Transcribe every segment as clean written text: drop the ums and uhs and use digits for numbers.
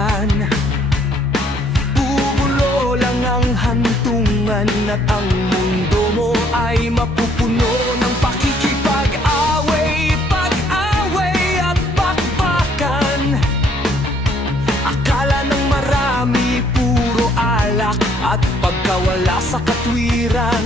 kapatiran. Bumulo lang ang hantungan at ang mundo mo ay mapupuno ng pakikipag-away, pag-away at bakbakan. Akala ng marami puro alak at pagkawala sa katwiran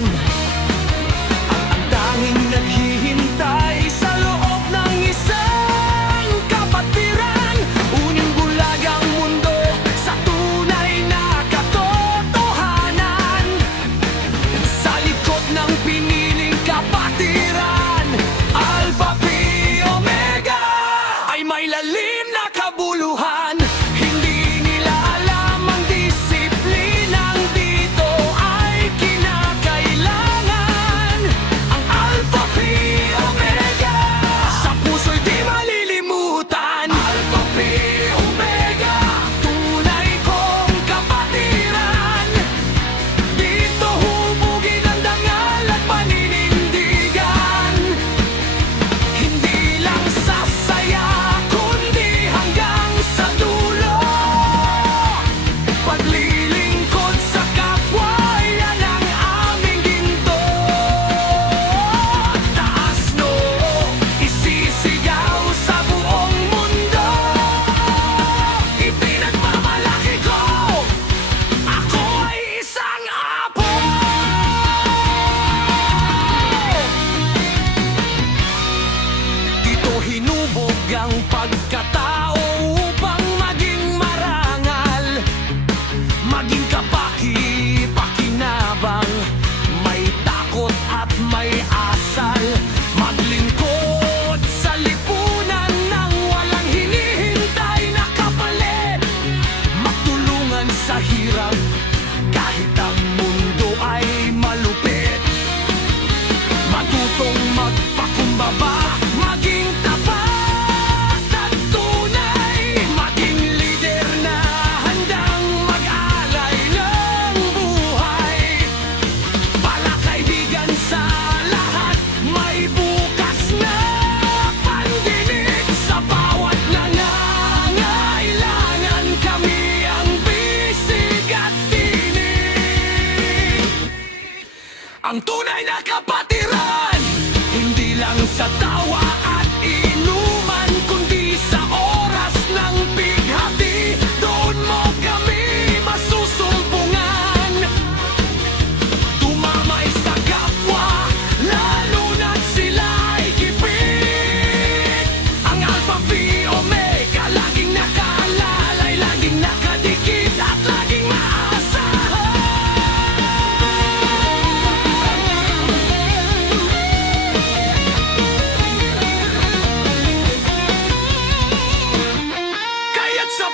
ang tanging naghihintay sa loob ng isang kapatiran. Unyong bulag ang mundo sa tunay na katotohanan. Sa likod ng piniling kapatiran, Alpha Phi Omega ay may lalim na kabuluhan. Hindi nila alam ang disiplinang dito ay kinakailangan. Ang Alpha Phi Omega sa puso'y di malilimutan. Alpha Phi Omega, tunay kong kapatiran. Dito hubugin ang dangal at paninindigan. Hindi lang sa saya, kundi hanggang sa dulo. Paglilingkod sa kapwa, yan ang aming ginto. Taas noo, isisigaw sa buong mundo. Ipinagmamalaki ko, ako ay isang apo. Dito hinubog ang pagkatao upang maging marangal, maging kapaki-pakinabang, may takot at may asal, maglingkod sa lipunan ng walang hinihintay na kapalit, magtulungan sa hirap kahit ang mundo ay malupit, matutong magpakumbaba, maging tapat at tunay, maging lider na handang mag-alay ng buhay. Palakaibigan sa lahat, may bukas na pandinig. Sa bawat nangangailangan, kami ang bisig at tinig. Ang tunay na kapatiran, hindi lang sa tawa at inuman, kundi sa oras ng bighati. Doon mo kami masusumbungan. Tumamay sa kapwa, lalo na't sila'y gipit. Ang Alpha Phi Omega, laging nakaalalay, laging nakadikit at laging maasahan. Kaya't sa